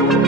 thank you